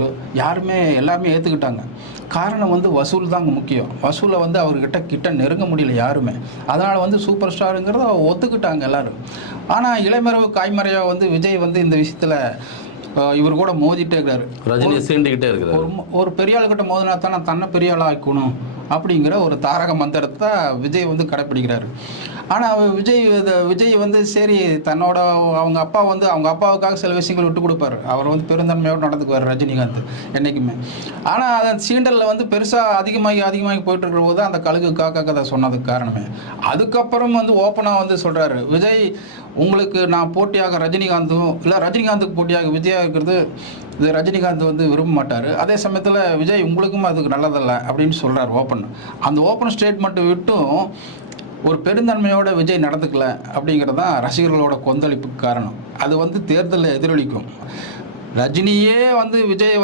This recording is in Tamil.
இருக்கட்டும், யாருமே எல்லாருமே ஏற்றுக்கிட்டாங்க. காரணம் வந்து வசூல் தாங்க முக்கியம். வசூலை வந்து அவர்கிட்ட நெருங்க முடியல யாருமே. அதனால் வந்து சூப்பர் ஸ்டாருங்கிறத ஒத்துக்கிட்டாங்க எல்லாரும். ஆனால் இளைமறைவு காய்மறையா வந்து விஜய் வந்து இந்த விஷயத்தில் இவர் கூட மோதிட்டே இருக்காரு. ரஜினி சீண்டிக்கிட்டே இருக்கிறாரு. ஒரு பெரிய ஆளுகிட்ட மோதினா தான் நான் தன்னை பெரிய ஆளாக ஆக்கணும் அப்படிங்கிற ஒரு தாரக மந்திரத்தை விஜய் வந்து கடைப்பிடிக்கிறாரு. ஆனால் விஜய் வந்து சரி தன்னோட அவங்க அப்பாவுக்காக சில விஷயங்கள் விட்டு கொடுப்பாரு. அவர் வந்து பெருந்தன்மையோடு நடந்துக்குவார் ரஜினிகாந்த் என்றைக்குமே. ஆனால் அந்த சீண்டலில் வந்து பெருசாக அதிகமாகி போயிட்டு இருக்கிற போது அந்த கழுகு காக்கா கதை சொன்னதுக்கு காரணமே. அதுக்கப்புறம் வந்து ஓப்பனாக வந்து சொல்கிறாரு, விஜய் உங்களுக்கு நான் போட்டியாக ரஜினிகாந்தும் இல்லை ரஜினிகாந்துக்கு போட்டியாக விஜயாக இருக்கிறது இது ரஜினிகாந்த் வந்து விரும்ப மாட்டார். அதே சமயத்தில் விஜய் உங்களுக்கும் அதுக்கு நல்லதில்லை அப்படின்னு சொல்கிறார் ஓப்பன். அந்த ஓப்பன் ஸ்டேட்மெண்ட்டை விட்டும் ஒரு பெருந்தன்மையோட விஜய் நடந்துக்கல அப்படிங்கிறது தான் ரசிகர்களோட கொந்தளிப்புக்கு காரணம். அது வந்து தேர்தலில் எதிரொலிக்கும். ரஜினியே வந்து விஜய்